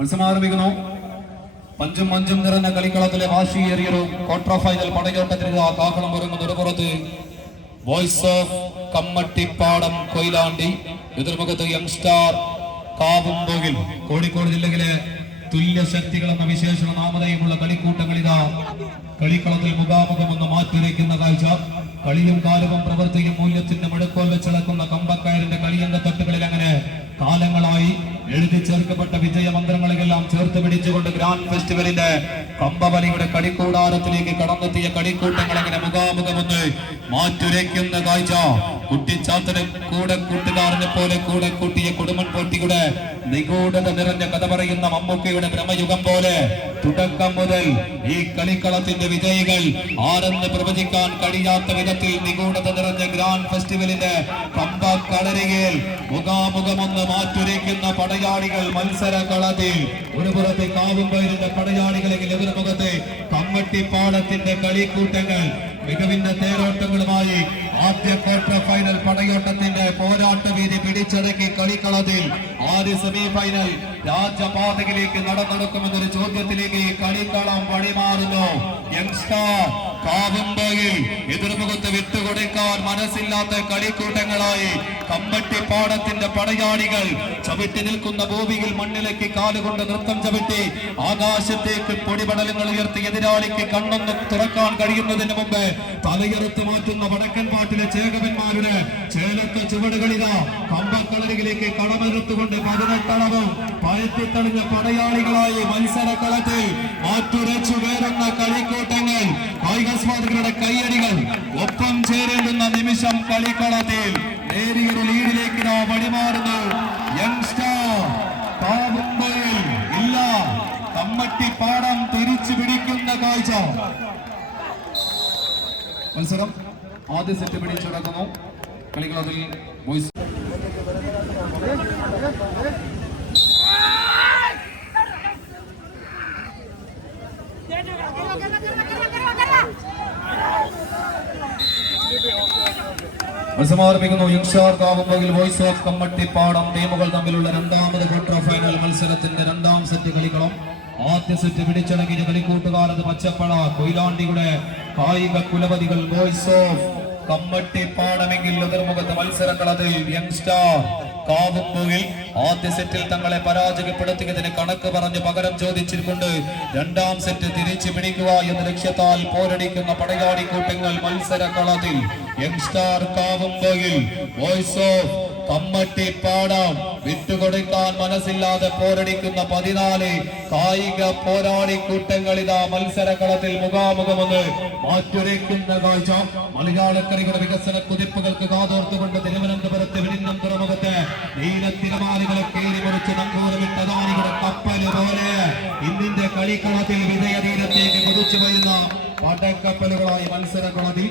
മത്സരം ആരംഭിക്കുന്നു. പഞ്ചും മഞ്ചും നിറഞ്ഞ കളിക്കളത്തിലെ വാശിയേറിയൊരു ക്വാർട്ടർ ഫൈനൽ പടയോട്ടത്തിന് കാക്കണം ഒരുങ്ങുന്ന ഒരു പുറത്ത് വോയിസ് ഓഫ് കമ്മട്ടിപ്പാടം കൊയിലാണ്ടി, എതിർമുഖത്ത് യങ്സ്റ്റാർ കാവുമ്പോകിൽ. കോഴിക്കോട് ജില്ലയിലെ തുല്യ ശക്തികൾ എന്ന വിശേഷണ നാമധേയമുള്ള കളിക്കൂട്ടങ്ങളിതാ കളിക്കളത്തിൽ മുഖാമുഖമൊന്ന് മാറ്റുരയ്ക്കുന്ന കാഴ്ച. കളിയും കാലവും പ്രവൃത്തിയും മൂല്യത്തിന്റെ മുഴക്കോൽ വെച്ചിളക്കുന്ന കമ്പക്കയറിന്റെ കളിയങ്ക തട്ടുകളിൽ അങ്ങനെ കാലങ്ങളായി എഴുതി ചേർക്കപ്പെട്ട വിജയമന്ത്രങ്ങളെല്ലാം ചേർത്ത് പിടിച്ചുകൊണ്ട് ഗ്രാൻഡ് ഫെസ്റ്റിവലിന്റെ കമ്പവലിയുടെ കളിക്കൂടാരത്തിലേക്ക് കടന്നെത്തിയ കളിക്കൂട്ടങ്ങൾ അങ്ങനെ മുഖാമുഖമൊന്ന് മാറ്റുരയ്ക്കുന്ന കാഴ്ച. കുട്ടിച്ചാത്തനും കൂടെ കൂട്ടുകാരനെ പോലെ കൂടെ കൂട്ടിയ കുടുംബൻ പോട്ടിയുടെ നിഗൂഢത നിറഞ്ഞ കഥ പറയുന്ന മമ്മൂക്കയുടെ ബ്രഹ്മയുഗം പോലെ തുടക്കം മുതൽ ഈ കളിക്കളത്തിന്റെ വിജയികൾ ആരെന്ന് പ്രവചിക്കാൻ കഴിയാത്ത വിധത്തിൽ നിഗൂഢത നിറഞ്ഞ ഗ്രാൻഡ് ഫെസ്റ്റിവലിന്റെ കമ്പ കളരികയിൽ മുഖാമുഖമൊന്ന് മാറ്റുരയ്ക്കുന്ന പടയാളികൾ മത്സര കളത്തിൽ. ഒരു പുറത്തെ കാവുംപേരിന്റെ പടയാളികളെങ്കിൽ എതിർമുഖത്തെ കമ്മട്ടിപ്പാടത്തിന്റെ കളിക്കൂട്ടങ്ങൾ മികവിന്റെ തേരോട്ടങ്ങളുമായി ആദ്യ ക്വാർട്ടർ ഫൈനൽ പടയോട്ടത്തിന്റെ പോരാട്ട വീതി പിടിച്ചടക്കി കളിക്കളത്തിൽ ആദ്യ സെമി ഫൈനൽ രാജപാതയിലേക്ക് നടന്നെടുക്കുമെന്നൊരു ചോദ്യത്തിലേക്ക് കളിക്കളം വഴിമാറുന്നു. യങ്സ്റ്റാർ കാവുംപേയിൽ എതിർമുഖത്ത് വിട്ടുകൊടുക്കാൻ മനസ്സില്ലാത്ത കളിക്കൂട്ടങ്ങളായി കമ്മട്ടിപ്പാടത്തിന്റെ പടയാളികൾ ചവിട്ടി നിൽക്കുന്ന ഭൂമിയിൽ മണ്ണിലേക്ക് കാലുകൊണ്ട് നൃത്തം ചവിട്ടി ആകാശത്തേക്ക് പൊടിപടലങ്ങൾ ഉയർത്തി എതിരാളിക്ക് കണ്ണൊന്ന് തുറക്കാൻ കഴിയുന്നതിന് മുമ്പ് തലയെറുത്ത് മാറ്റുന്ന വടക്കൻ പാട്ടിലെ ചേകവന്മാരുടെ ചേലത്തെ ചുവടുകളിതാ കമ്പക്കളരികിലേക്ക് കടമെടുത്തുകൊണ്ട് 18 പയറ്റിത്തളിഞ്ഞ പടയാളികളായി മത്സരക്കളത്തിൽ മാറ്റുരച്ചു വേറുന്ന കളിക്കൂട്ടങ്ങൾ, കായികാസ്വാദകരുടെ കയ്യടികൾ ഒപ്പം ചേരേണ്ടുന്ന നിമിഷം കളിക്കളത്തിൽ നേരിയൊരു ലീഡിലേക്ക് വഴിമാറുന്നു. യങ്സ്റ്റാർ കാവുംപേയിൽ ഇല്ല, കമ്മട്ടിപ്പാടം തിരിച്ചു പിടിക്കുന്ന കാഴ്ച. മത്സരം ആദ്യ സെറ്റ് പിടിച്ചടക്കുന്നു. കളിക്കളത്തിൽ ബോയ്സ് മത്സരം ആരംഭിക്കുന്നു. യങ്സ്റ്റാർ കാവുംപേയിൽ വോയിസ് ഓഫ് കമ്മട്ടിപ്പാടം ടീമുകൾ തമ്മിലുള്ള രണ്ടാമത് ക്വാർട്ടർ ഫൈനൽ മത്സരത്തിന്റെ രണ്ടാം സെറ്റ് കളിക്കളം. ആദ്യ സെറ്റ് പിടിച്ചടങ്ങിയ കളിക്കൂട്ടുകാരത് പച്ചപ്പട കൊയിലാണ്ടിയുടെ കായിക കുലപതികൾ വോയിസ് ഓഫ് കമ്മട്ടിപ്പാടമെങ്കിൽ എതിർമുഖത്ത് മത്സരക്കളത്തിൽ യങ്സ്റ്റാർ കാവുംപേയിൽ ആദ്യ സെറ്റിൽ തങ്ങളെ പരാജയപ്പെടുത്തിയതിന് കണക്ക് പറഞ്ഞ് പകരം ചോദിച്ചിട്ടുണ്ട്. രണ്ടാം സെറ്റ് തിരിച്ചു പിടിക്കുക എന്ന ലക്ഷ്യത്താൽ പോരടിക്കുന്ന പടയാളി കൂട്ടങ്ങൾ മത്സരക്കളത്തിൽ. യങ്സ്റ്റാർ കാവുംപേയിൽ വോയിസ് ഓഫ് കമ്മട്ടിപ്പാടം വിട്ടുകൊടുക്കാൻ മനസ്സില്ലാതെ പോരടിക്കുന്ന 14 കായിക പോരാളി കൂട്ടങ്ങളിതാ മത്സരക്കളത്തിൽ മുഖാമുഖമൊന്ന് മാറ്റുരയ്ക്കുന്ന കാഴ്ച. മലയാളക്കരയുടെ വികസന കുതിപ്പുകൾക്ക് കാതോർത്തുകൊണ്ട് തിരുവനന്തപുരത്ത് വിഴിഞ്ഞം തുറമുഖത്ത് നീലത്തിരമാലികളെ കയറി മുറിച്ച് നങ്കൂരമിട്ട അദാനിയുടെ കപ്പല് പോലെ ഇന്നിന്റെ കളിക്കളത്തിൽ വിജയതീരത്തേക്ക് കുതിച്ചു വരുന്ന പടക്കപ്പലുകളായി മത്സരക്കളത്തിൽ